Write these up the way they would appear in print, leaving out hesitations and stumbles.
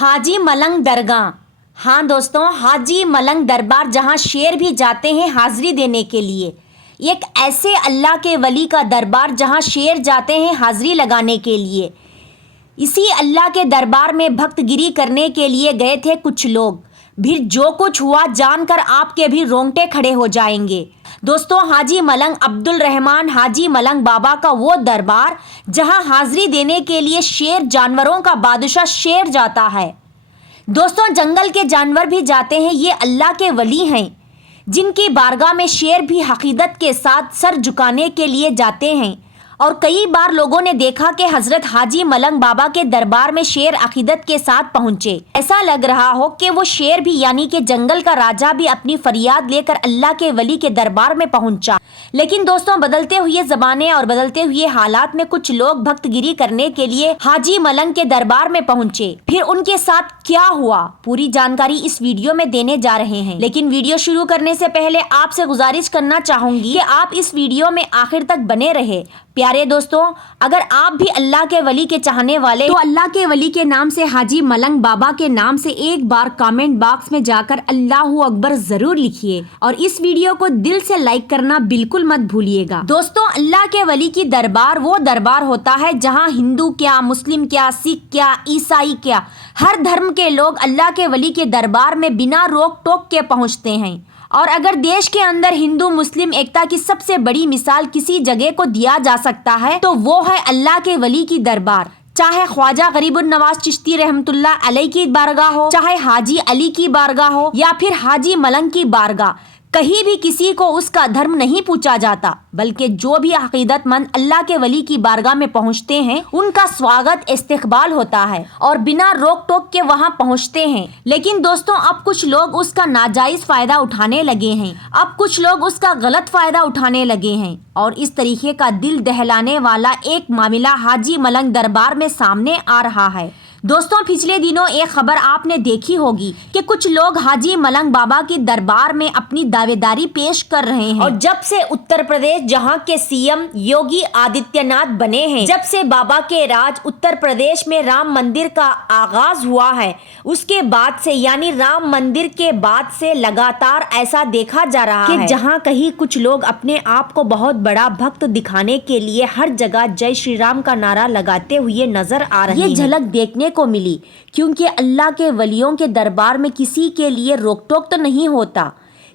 حاجی ملنگ درگاہ۔ ہاں دوستوں، حاجی ملنگ دربار جہاں شیر بھی جاتے ہیں حاضری دینے کے لیے، ایک ایسے اللہ کے ولی کا دربار جہاں شیر جاتے ہیں حاضری لگانے کے لیے۔ اسی اللہ کے دربار میں بھکت گیری کرنے کے لیے گئے تھے کچھ لوگ۔ پھر جو کچھ ہوا جان کر آپ کے بھی رونگٹے کھڑے ہو جائیں گے۔ دوستوں، حاجی ملنگ عبد الرحمن حاجی ملنگ بابا کا وہ دربار جہاں حاضری دینے کے لیے شیر، جانوروں کا بادشاہ شیر جاتا ہے۔ دوستوں، جنگل کے جانور بھی جاتے ہیں، یہ اللہ کے ولی ہیں جن کی بارگاہ میں شیر بھی عقیدت کے ساتھ سر جھکانے کے لیے جاتے ہیں۔ اور کئی بار لوگوں نے دیکھا کہ حضرت حاجی ملنگ بابا کے دربار میں شیر عقیدت کے ساتھ پہنچے۔ ایسا لگ رہا ہو کہ وہ شیر بھی یعنی کہ جنگل کا راجا بھی اپنی فریاد لے کر اللہ کے ولی کے دربار میں پہنچا۔ لیکن دوستوں، بدلتے ہوئے زمانے اور بدلتے ہوئے حالات میں کچھ لوگ بھکت گیری کرنے کے لیے حاجی ملنگ کے دربار میں پہنچے۔ پھر ان کے ساتھ کیا ہوا، پوری جانکاری اس ویڈیو میں دینے جا رہے ہیں۔ لیکن ویڈیو شروع کرنے سے پہلے آپ سے گزارش کرنا چاہوں گی کہ آپ اس ویڈیو میں آخر تک بنے رہے۔ پیارے دوستوں، اگر آپ بھی اللہ کے ولی کے چاہنے والے تو اللہ کے ولی کے نام سے حاجی ملنگ بابا کے نام سے ایک بار کامنٹ باکس میں جا کر اللہ اکبر ضرور لکھیے، اور اس ویڈیو کو دل سے لائک کرنا بالکل مت بھولیے گا۔ دوستوں، اللہ کے ولی کی دربار وہ دربار ہوتا ہے جہاں ہندو کیا، مسلم کیا، سکھ کیا، عیسائی کیا، ہر دھرم کے لوگ اللہ کے ولی کے دربار میں بنا روک ٹوک کے پہنچتے ہیں۔ اور اگر دیش کے اندر ہندو مسلم ایکتا کی سب سے بڑی مثال کسی جگہ کو دیا جا سکتا ہے تو وہ ہے اللہ کے ولی کی دربار۔ چاہے خواجہ غریب النواز چشتی رحمت اللہ علیہ کی بارگاہ ہو، چاہے حاجی علی کی بارگاہ ہو، یا پھر حاجی ملنگ کی بارگاہ، کہیں بھی کسی کو اس کا دھرم نہیں پوچھا جاتا، بلکہ جو بھی عقیدت مند اللہ کے ولی کی بارگاہ میں پہنچتے ہیں ان کا سواگت استقبال ہوتا ہے اور بنا روک ٹوک کے وہاں پہنچتے ہیں۔ لیکن دوستوں، اب کچھ لوگ اس کا ناجائز فائدہ اٹھانے لگے ہیں، اب کچھ لوگ اس کا غلط فائدہ اٹھانے لگے ہیں، اور اس طریقے کا دل دہلانے والا ایک معاملہ حاجی ملنگ دربار میں سامنے آ رہا ہے۔ دوستوں، پچھلے دنوں ایک خبر آپ نے دیکھی ہوگی کہ کچھ لوگ حاجی ملنگ بابا کی دربار میں اپنی دعویداری پیش کر رہے ہیں، اور جب سے اتر پردیش جہاں کے سی ایم یوگی آدتیہ ناتھ بنے ہیں، جب سے بابا کے راج اتر پردیش میں رام مندر کا آغاز ہوا ہے، اس کے بعد سے یعنی رام مندر کے بعد سے لگاتار ایسا دیکھا جا رہا ہے کہ جہاں کہیں کچھ لوگ اپنے آپ کو بہت بڑا بھکت دکھانے کے لیے ہر جگہ جے شری رام کا نعرہ لگاتے ہوئے نظر آ رہے ہیں۔ یہ جھلک دیکھنے کو ملی کیونکہ اللہ کے ولیوں کے دربار میں کسی کے لیے روک ٹوک تو نہیں ہوتا،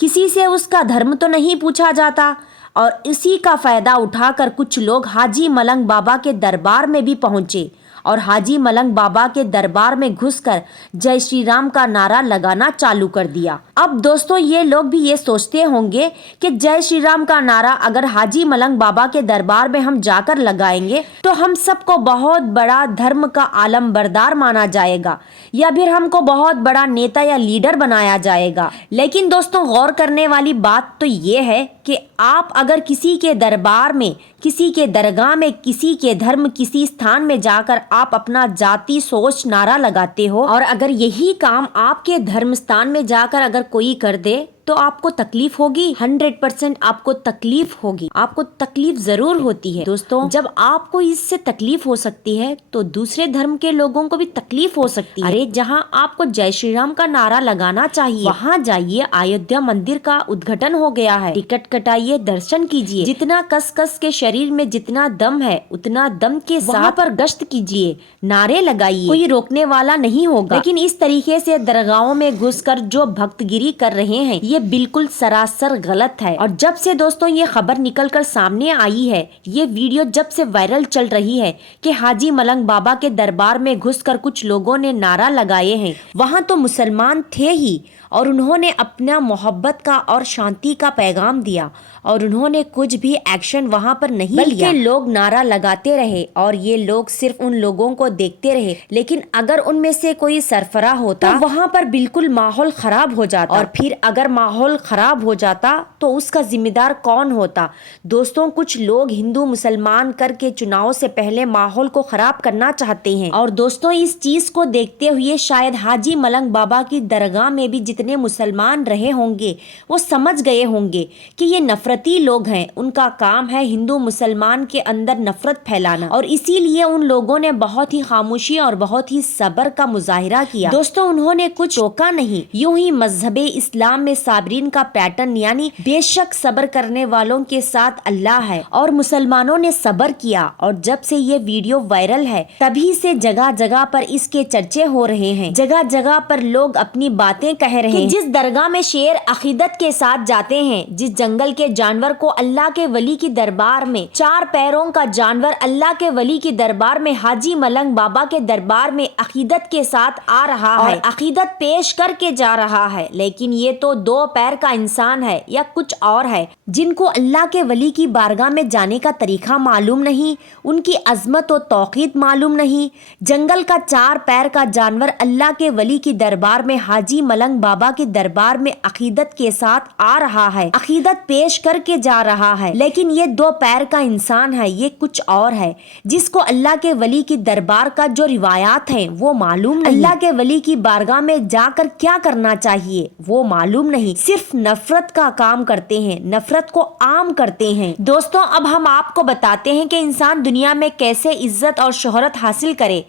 کسی سے اس کا دھرم تو نہیں پوچھا جاتا، اور اسی کا فائدہ اٹھا کر کچھ لوگ حاجی ملنگ بابا کے دربار میں بھی پہنچے اور حاجی ملنگ بابا کے دربار میں گھس کر جے شری رام کا نعرہ لگانا چالو کر دیا۔ اب دوستوں، یہ لوگ بھی یہ سوچتے ہوں گے کہ جے شری رام کا نعرہ اگر حاجی ملنگ بابا کے دربار میں ہم جا کر لگائیں گے تو ہم سب کو بہت بڑا دھرم کا عالم بردار مانا جائے گا، یا پھر ہم کو بہت بڑا نیتا یا لیڈر بنایا جائے گا۔ لیکن دوستوں، غور کرنے والی بات تو یہ ہے کہ آپ اگر کسی کے دربار میں، کسی کے درگاہ میں، کسی کے دھرم، کسی استھان میں جا کر آپ اپنا ذاتی سوچ نعرہ لگاتے ہو، اور اگر یہی کام آپ کے دھرم استھان میں جا کر اگر کوئی کر دے تو آپ کو تکلیف ہوگی، 100% آپ کو تکلیف ہوگی، آپ کو تکلیف ضرور ہوتی ہے۔ دوستوں، جب آپ کو اس سے تکلیف ہو سکتی ہے تو دوسرے دھرم کے لوگوں کو بھی تکلیف ہو سکتی ہے۔ ارے جہاں آپ کو جے شری رام کا نعرہ لگانا چاہیے وہاں جائیے، ایودھیا مندر کا ادگھٹن ہو گیا ہے، ٹکٹ کٹائیے، درشن کیجیے، جتنا کس کس کے شریر میں جتنا دم ہے اتنا دم کے ساتھ پر گشت کیجیے، نعرے لگائیے، کوئی روکنے والا نہیں ہوگا۔ لیکن اس طریقے سے درگاہوں میں گھس کر جو بھکت گیری کر رہے ہیں یہ بالکل سراسر غلط ہے۔ اور جب سے دوستوں یہ خبر نکل کر سامنے آئی ہے، یہ ویڈیو جب سے وائرل چل رہی ہے کہ حاجی ملنگ بابا کے دربار میں گھس کر کچھ لوگوں نے نعرہ لگائے ہیں، وہاں تو مسلمان تھے ہی، اور انہوں نے اپنا محبت کا اور شانتی کا پیغام دیا، اور انہوں نے کچھ بھی ایکشن وہاں پر نہیں لیا، بلکہ لوگ نعرہ لگاتے رہے اور یہ لوگ صرف ان لوگوں کو دیکھتے رہے۔ لیکن اگر ان میں سے کوئی سربراہ ہوتا تو وہاں پر بالکل ماحول خراب ہو جاتا، اور پھر اگر ماحول خراب ہو جاتا تو اس کا ذمہ دار کون ہوتا؟ دوستوں، کچھ لوگ ہندو مسلمان کر کے چناؤ سے پہلے ماحول کو خراب کرنا چاہتے ہیں، اور دوستوں اس چیز کو دیکھتے ہوئے شاید حاجی ملنگ بابا کی درگاہ میں بھی جتنے مسلمان رہے ہوں گے وہ سمجھ گئے ہوں گے کہ یہ نفرتی لوگ ہیں، ان کا کام ہے ہندو مسلمان کے اندر نفرت پھیلانا، اور اسی لیے ان لوگوں نے بہت ہی خاموشی اور بہت ہی صبر کا مظاہرہ کیا۔ دوستوں، انہوں نے کچھ ٹوکا نہیں، یوں ہی مذہب اسلام میں صابرین کا پیٹرن یعنی بے شک صبر کرنے والوں کے ساتھ اللہ ہے، اور مسلمانوں نے صبر کیا، اور جب سے یہ ویڈیو وائرل ہے تبھی سے جگہ جگہ پر اس کے چرچے ہو رہے ہیں، جگہ جگہ پر لوگ اپنی باتیں کہہ رہے ہیں۔ جس درگاہ میں شیر عقیدت کے ساتھ جاتے ہیں، جس جنگل کے جانور کو اللہ کے ولی کی دربار میں، 4 پیروں کا جانور اللہ کے ولی کی دربار میں حاجی ملنگ بابا کے دربار میں عقیدت کے ساتھ آ رہا ہے، عقیدت پیش کر کے جا رہا ہے، لیکن یہ تو 2 پیر کا انسان ہے یا کچھ اور ہے، جن کو اللہ کے ولی کی بارگاہ میں جانے کا طریقہ معلوم نہیں، ان کی عظمت و توقیر معلوم نہیں۔ جنگل کا 4 پیر کا جانور اللہ کے ولی کی دربار میں حاجی ملنگ بابا کے دربار میں عقیدت کے ساتھ آ رہا ہے، عقیدت پیش کر کے جا رہا ہے، لیکن یہ 2 پیر کا انسان ہے، یہ کچھ اور ہے، جس کو اللہ کے ولی کی دربار کا جو روایات ہیں وہ معلوم نہیں، اللہ کے ولی کی بارگاہ میں جا کر کیا کرنا چاہیے وہ معلوم نہیں، صرف نفرت کا کام کرتے ہیں، نفرت کو عام کرتے ہیں۔ دوستوں، اب ہم آپ کو بتاتے ہیں کہ انسان دنیا میں کیسے عزت اور شہرت حاصل کرے،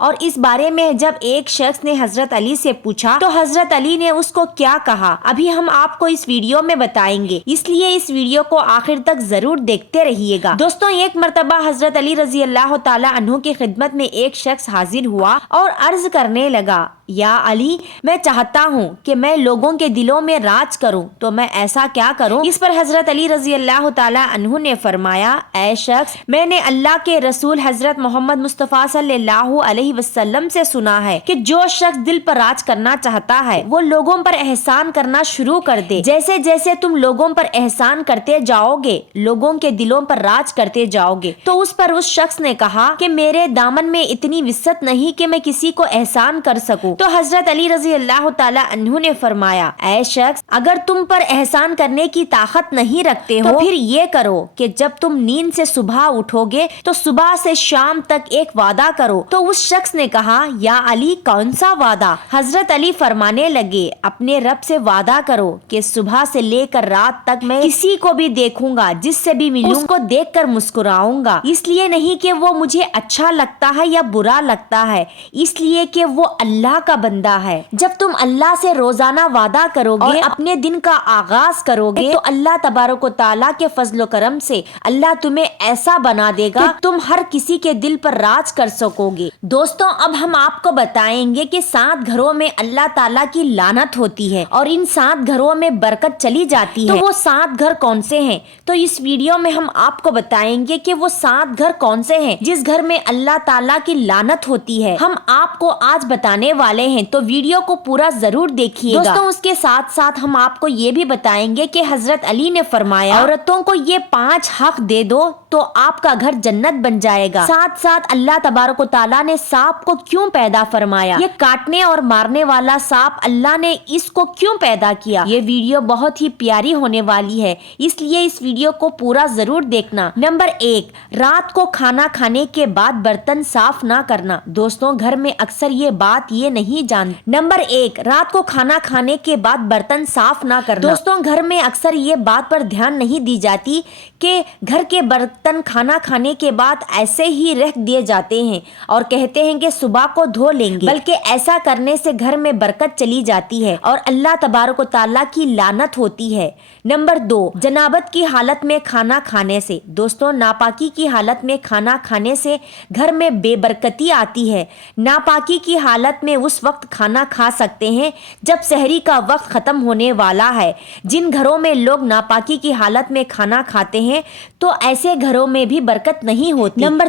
اور اس بارے میں جب ایک شخص نے حضرت علی سے پوچھا تو حضرت علی نے اس کو کیا کہا ابھی ہم آپ کو اس ویڈیو میں بتائیں گے، اس لیے اس ویڈیو کو آخر تک ضرور دیکھتے رہیے گا۔ دوستوں، ایک مرتبہ حضرت علی رضی اللہ تعالی عنہ کی خدمت میں ایک شخص حاضر ہوا اور عرض کرنے لگا، یا علی، میں چاہتا ہوں کہ میں لوگوں کے دلوں میں راج کروں، تو میں ایسا کیا کروں؟ اس پر حضرت علی رضی اللہ تعالی عنہ نے فرمایا، اے شخص، میں نے اللہ کے رسول حضرت محمد مصطفیٰ صلی اللہ علیہ وسلم سے سنا ہے کہ جو شخص دل پر راج کرنا چاہتا ہے وہ لوگوں پر احسان کرنا شروع کر دے، جیسے جیسے تم لوگوں پر احسان کرتے جاؤ گے لوگوں کے دلوں پر راج کرتے جاؤ گے۔ تو اس پر اس شخص نے کہا کہ میرے دامن میں اتنی وسعت نہیں کہ میں کسی کو احسان کر سکوں۔ تو حضرت علی رضی اللہ تعالی عنہ نے فرمایا، اے شخص، اگر تم پر احسان کرنے کی طاقت نہیں رکھتے ہو تو پھر یہ کرو کہ جب تم نیند سے صبح اٹھو گے تو صبح سے شام تک ایک وعدہ کرو۔ تو اس شخص نے کہا، یا علی، کون سا وعدہ؟ حضرت علی فرمانے لگے، اپنے رب سے وعدہ کرو کہ صبح سے لے کر رات تک میں کسی کو بھی دیکھوں گا، جس سے بھی ملوں اس کو دیکھ کر مسکراؤں گا، اس لیے نہیں کہ وہ مجھے اچھا لگتا ہے یا برا لگتا ہے، اس لیے کہ وہ اللہ کا بندہ ہے۔ جب تم اللہ سے روزانہ وعدہ کرو گے اور اپنے دن کا آغاز کرو گے تو اللہ تبارک و تعالیٰ کے فضل و کرم سے اللہ تمہیں ایسا بنا دے گا کہ تم ہر کسی کے دل پر راج کر سکو گے۔ دوستوں، اب ہم آپ کو بتائیں گے کہ 7 گھروں میں اللہ تعالیٰ کی لعنت ہوتی ہے اور ان 7 گھروں میں برکت چلی جاتی ہے۔ تو وہ 7 گھر کون سے ہیں؟ تو اس ویڈیو میں ہم آپ کو بتائیں گے کہ وہ 7 گھر کون سے ہیں جس گھر میں اللہ تعالیٰ کی لعنت ہوتی ہے، ہم آپ کو آج بتانے والے ہیں، تو ویڈیو کو پورا ضرور دیکھیے گا۔ دوستوں، اس کے ساتھ ساتھ ہم آپ کو یہ بھی بتائیں گے کہ حضرت علی نے فرمایا، عورتوں کو یہ 5 حق دے دو تو آپ کا گھر جنت بن جائے گا۔ ساتھ ساتھ اللہ تبارک و تعالیٰ نے سانپ کو کیوں پیدا فرمایا، یہ کاٹنے اور مارنے والا سانپ اللہ نے اس کو کیوں پیدا کیا؟ یہ ویڈیو بہت ہی پیاری ہونے والی ہے، اس لیے اس ویڈیو کو پورا ضرور دیکھنا۔ نمبر 1، رات کو کھانا کھانے کے بعد برتن صاف نہ کرنا۔ دوستوں، گھر میں اکثر یہ بات یہ نہیں جانتے۔ نمبر 1، رات کو کھانا کھانے کے بعد برتن صاف نہ کرنا۔ دوستوں، گھر میں اکثر یہ بات پر دھیان نہیں دی جاتی کہ گھر کے برتن کھانا کھانے کے بعد ایسے ہی رکھ دیے جاتے ہیں اور کہتے ہیں کہ صبح کو دھو لیں گے، بلکہ ایسا کرنے سے گھر میں برکت چلی جاتی ہے اور اللہ تبارک و تعالیٰ کی لعنت ہوتی ہے۔ نمبر 2، جنابت کی حالت میں کھانا کھانے سے۔ دوستوں، ناپاکی کی حالت میں کھانا کھانے سے گھر میں بے برکتی آتی ہے۔ ناپاکی کی حالت میں اس وقت کھانا کھا سکتے ہیں جب سحری کا وقت ختم ہونے والا ہے۔ جن گھروں میں لوگ ناپاکی کی حالت میں کھانا کھاتے ہیں تو ایسے گھروں میں بھی برکت نہیں ہوتی۔ نمبر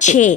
6,